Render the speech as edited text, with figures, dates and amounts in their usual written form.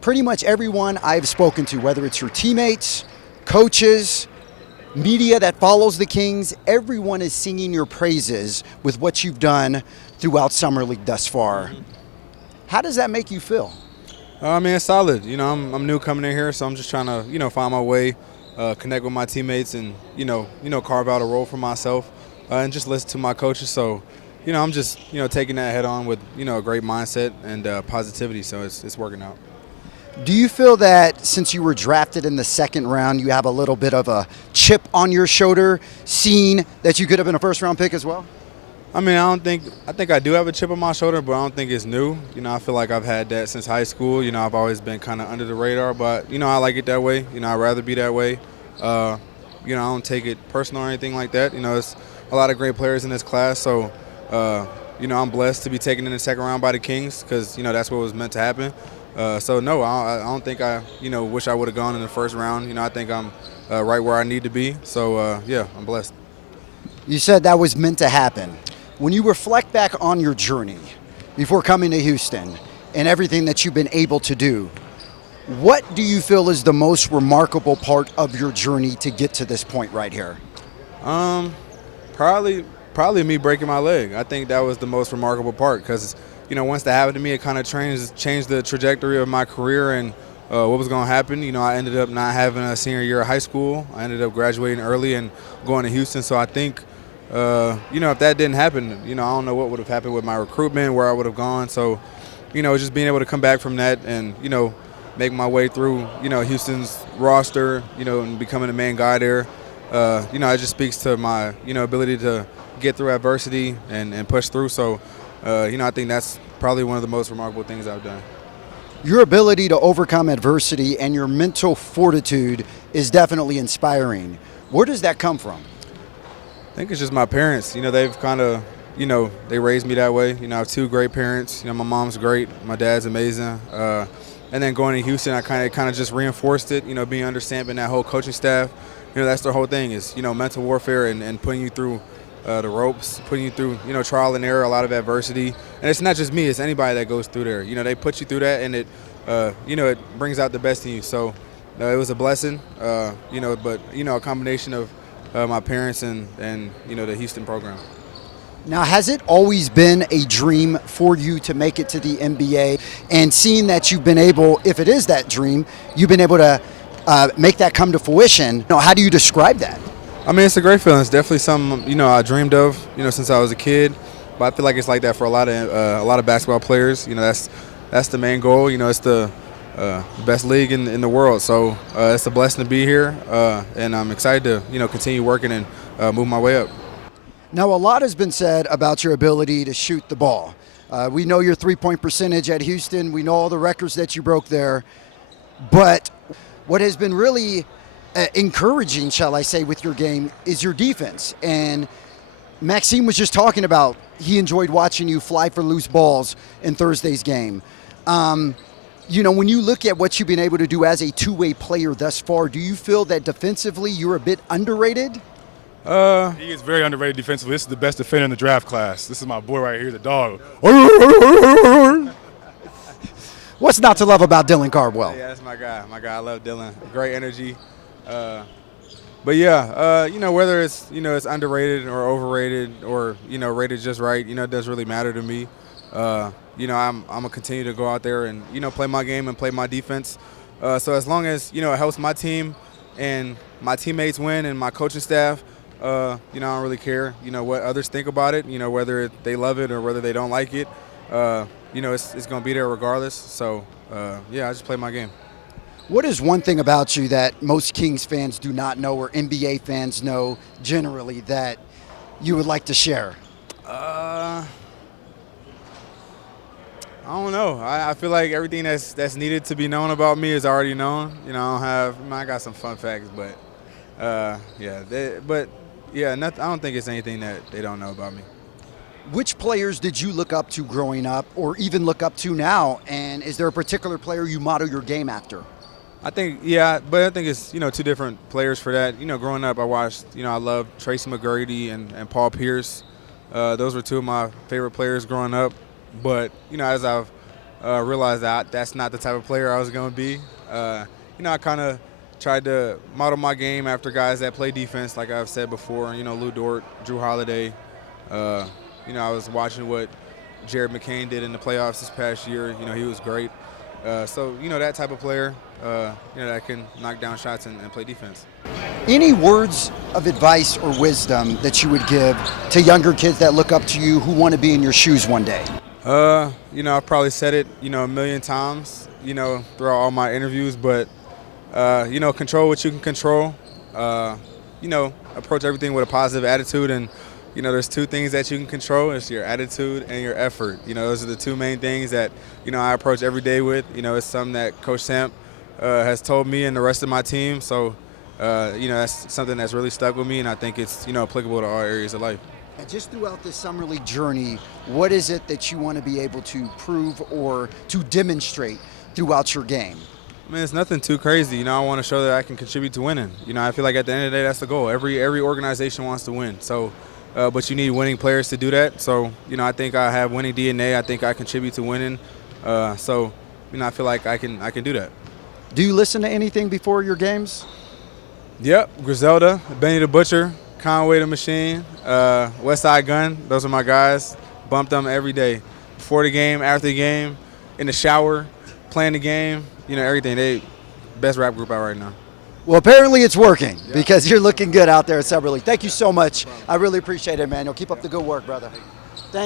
pretty much everyone I've spoken to, whether it's your teammates, coaches, media that follows the Kings, everyone is singing your praises with what you've done throughout Summer League thus far. How does that make you feel? I mean, it's solid. I'm new coming in here, so I'm just trying to, find my way, connect with my teammates, and carve out a role for myself, and just listen to my coaches. So, I'm just, taking that head on with, a great mindset and positivity. So it's working out. Do you feel that since you were drafted in the second round, you have a little bit of a chip on your shoulder, seeing that you could have been a first-round pick as well? I mean, I think I do have a chip on my shoulder, but I don't think it's new. I feel like I've had that since high school. I've always been kind of under the radar, but, I like it that way. I'd rather be that way. I don't take it personal or anything like that. It's a lot of great players in this class, so, I'm blessed to be taken in the second round by the Kings because, that's what was meant to happen. So, no, I don't think I, wish I would have gone in the first round. I think I'm right where I need to be. So, yeah, I'm blessed. You said that was meant to happen. When you reflect back on your journey before coming to Houston and everything that you've been able to do, what do you feel is the most remarkable part of your journey to get to this point right here? Probably me breaking my leg. I think that was the most remarkable part because, once that happened to me, it kind of changed the trajectory of my career and what was going to happen. I ended up not having a senior year of high school. I ended up graduating early and going to Houston. So I think, if that didn't happen, I don't know what would have happened with my recruitment, where I would have gone. So, just being able to come back from that and, make my way through, Houston's roster, and becoming the main guy there, it just speaks to my, ability to get through adversity and push through. So, I think that's probably one of the most remarkable things I've done. Your ability to overcome adversity and your mental fortitude is definitely inspiring. Where does that come from? I think it's just my parents. They've kind of, they raised me that way. I have two great parents. My mom's great. My dad's amazing. And then going to Houston, I kind of just reinforced it, being under Samp and that whole coaching staff. That's the whole thing is, mental warfare and putting you through the ropes, putting you through, trial and error, a lot of adversity. And it's not just me, it's anybody that goes through there. They put you through that and it, it brings out the best in you. So it was a blessing, but, a combination of my parents and the Houston program. Now, has it always been a dream for you to make it to the NBA? And seeing that you've been able, if it is that dream, you've been able to make that come to fruition, how do you describe that? I mean, it's a great feeling. It's definitely something, I dreamed of, since I was a kid. But I feel like it's like that for a lot of basketball players. That's the main goal. It's the best league in the world. So it's a blessing to be here, and I'm excited to continue working and move my way up. Now, a lot has been said about your ability to shoot the ball. We know your three-point percentage at Houston. We know all the records that you broke there. But what has been really encouraging, shall I say, with your game is your defense. And Maxime was just talking about he enjoyed watching you fly for loose balls in Thursday's game. When you look at what you've been able to do as a two-way player thus far, do you feel that defensively you're a bit underrated? He is very underrated defensively. This is the best defender in the draft class. This is my boy right here, the dog. What's not to love about Dylan Cardwell? Yeah, that's my guy. I love Dylan. Great energy. But yeah, whether it's it's underrated or overrated or rated just right, it doesn't really matter to me. I'm gonna continue to go out there and play my game and play my defense. So as long as it helps my team and my teammates win and my coaching staff, I don't really care. What others think about it. Whether they love it or whether they don't like it. It's gonna be there regardless. So I just play my game. What is one thing about you that most Kings fans do not know or NBA fans know generally that you would like to share? I don't know. I feel like everything that's needed to be known about me is already known. I got some fun facts, but I don't think it's anything that they don't know about me. Which players did you look up to growing up or even look up to now? And is there a particular player you model your game after? I think it's, two different players for that. Growing up, I watched, I loved Tracy McGrady and Paul Pierce. Those were two of my favorite players growing up. But, as I've realized that that's not the type of player I was going to be. I kind of tried to model my game after guys that play defense, like I've said before. Lou Dort, Drew Holiday. I was watching what Jared McCain did in the playoffs this past year. He was great. So that type of player, that can knock down shots and play defense. Any words of advice or wisdom that you would give to younger kids that look up to you who want to be in your shoes one day? I've probably said it, a million times, throughout all my interviews, but, control what you can control. Approach everything with a positive attitude, and, there's two things that you can control. It's your attitude and your effort. Those are the two main things that, I approach every day with. It's something that Coach Samp has told me and the rest of my team. So, that's something that's really stuck with me, and I think it's, applicable to all areas of life. And just throughout this summer league journey, what is it that you want to be able to prove or to demonstrate throughout your game? I mean, it's nothing too crazy. I want to show that I can contribute to winning. I feel like at the end of the day, that's the goal. Every organization wants to win. So, but you need winning players to do that. So, I think I have winning DNA. I think I contribute to winning. So, I feel like I can do that. Do you listen to anything before your games? Yep, Griselda, Benny the Butcher, Conway the Machine, West Side Gun. Those are my guys. Bump them every day. Before the game, after the game, in the shower, playing the game, everything. They best rap group out right now. Well, apparently it's working because you're looking good out there at Summer League. Thank you so much. I really appreciate it, Emanuel. Keep up the good work, brother.